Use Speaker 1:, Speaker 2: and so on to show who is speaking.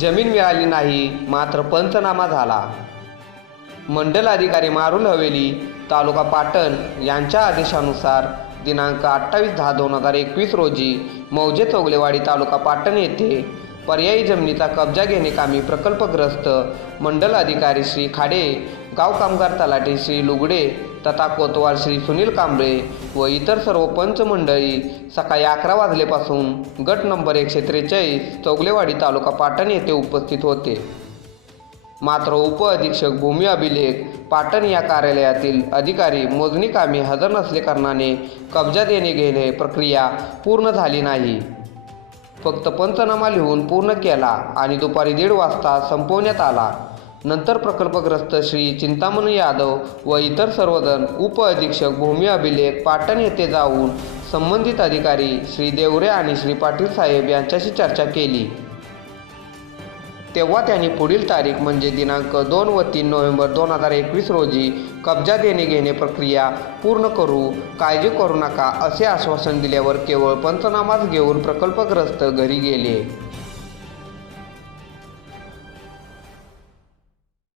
Speaker 1: जमीन मिळाली नाही मात्र पंचनामा झाला. मंडल अधिकारी मारुल हवेली तालुका पाटण यांच्या आदेशानुसार दिनांक अठ्ठावीस दहा दोन हजार एकवीस रोजी मौजे चौगलेवाडी तालुका पाटण येथे पर्यायी जमिनीचा कब्जा घेणे कामी प्रकल्पग्रस्त मंडल अधिकारी श्री खाडे गाव कामगार तलाठी श्री लुगडे तथा कोतवाल श्री सुनील कांबळे व इतर सर्व पंच मंडळी सकाळी अकरा वाजलेपासून गट नंबर एकशे त्रेचाळीस चौगलेवाडी तालुका पाटण येथे उपस्थित होते. मात्र उपअधीक्षक भूमी अभिलेख पाटण या कार्यालयातील अधिकारी मोजणी कामे हजर नसल्याकारणाने कब्जा देणे घेणे प्रक्रिया पूर्ण झाली नाही. फक्त पंचनामा लिहून पूर्ण केला आणि दुपारी दीड वाजता संपवण्यात आला. नंतर प्रकल्पग्रस्त श्री चिंतामणी यादव व इतर सर्वजण उप अधीक्षक भूमी अभिलेख पाटण येथे जाऊन संबंधित अधिकारी श्री देवरे आणि श्री पाटील साहेब यांच्याशी चर्चा केली. तेव्हा त्यांनी पुढील तारीख म्हणजे दिनांक दोन व तीन नोव्हेंबर दोन हजार एकवीस रोजी कब्जा देणे घेणे प्रक्रिया पूर्ण करू काळजी करू नका असे आश्वासन दिल्यावर केवळ पंचनामाच घेऊन प्रकल्पग्रस्त घरी गेले.